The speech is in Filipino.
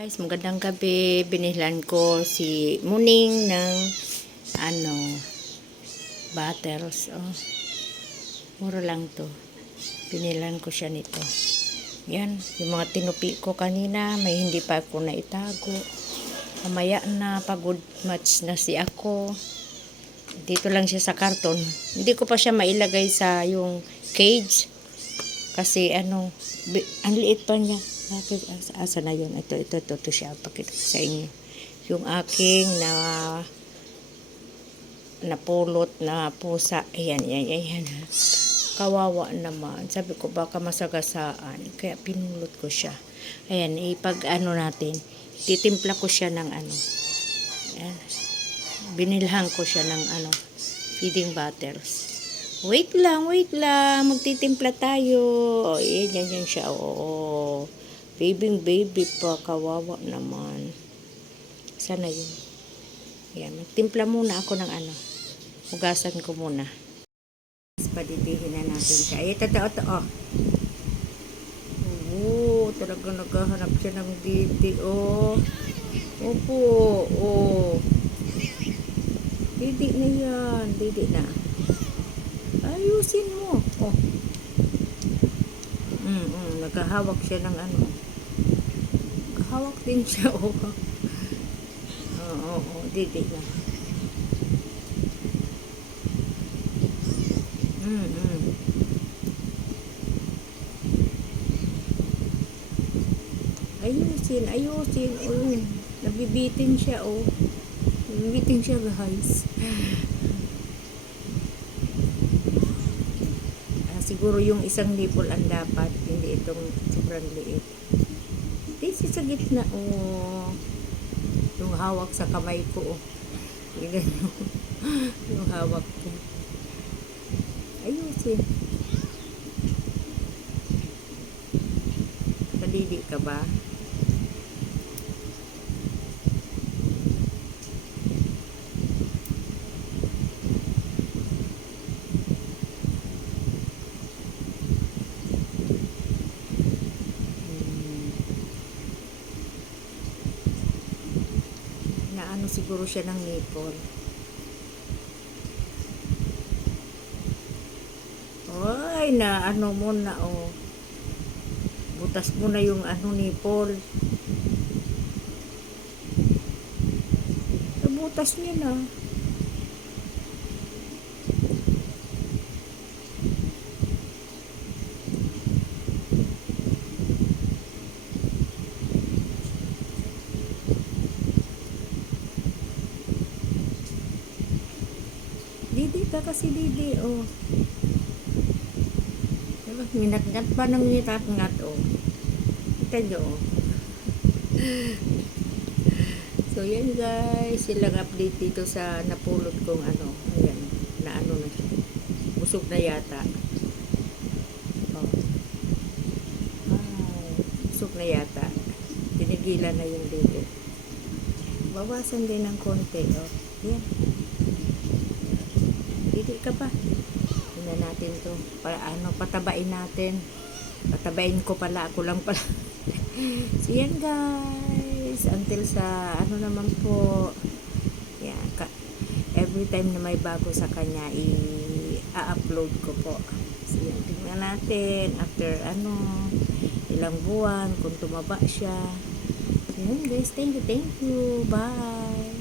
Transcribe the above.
Guys, magandang gabi. Binilhan ko si Muning ng bottles. Oh, mura lang to. Binilhan ko siya nito. Yan, yung mga tinupi ko kanina, may hindi pa ako na itago. Mamaya na, pagod match na si ako. Dito lang siya sa karton. Hindi ko pa siya mailagay sa yung cage. Kasi ang liit pa niya. Asa na yun? Ito siya. Pakita ko sa inyo. Yung aking napulot na pusa. Ayan. Kawawa naman. Sabi ko baka masagasaan. Kaya pinulot ko siya. Ayan, natin. Titimpla ko siya ng Ayan. Binilhan ko siya ng feeding bottles. Wait lang. Magtitimpla tayo. O, yan siya. Oo. Baby pa. Kawawa naman. Sana yun. Ayan. Magtimpla muna ako ng Hugasan ko muna. Padidihin na natin siya. Ay, ito. Oo. Talagang naghahanap siya ng didi. Oh. Opo. Oh. Didi na yan. Didi na. Ayusin mo. Oh. Nagahawak siya ng Hawak din siya. Oh. Didi na. Ayusin. Oh. Nabibitin siya, oh. Nabibitin siya, guys. Siguro yung isang nipple ang dapat, hindi itong sobrang liit. This is sa gitna, oh. Yung hawak sa kamay ko, oh. Yung hawak ko. Ayusin. Kadidi ka ba? Siguro siya ng nipple. Ay, mo na, oh. Butas mo na yung nipple. Butas niya na. Didi ka kasi, Didi, oh. Diba, minatngat pa ng minatngat, oh. Kita nyo, oh. So, yan guys. Silang update dito sa napulot kong Ayan, na siya. Busog na yata. Oh. Busog na yata. Tinigilan na yung Didi. Bawasan din ng konti, oh. Yan. Didi ka pa. Tingnan natin to. Patabain natin. Patabain ko pala. Ako lang pala. So, yan guys. Until sa naman po. Yan. Every time na may bago sa kanya, i-upload ko po. So, yan. Tingnan natin. After ilang buwan, kung tumaba siya. So, yan guys. Thank you. Bye.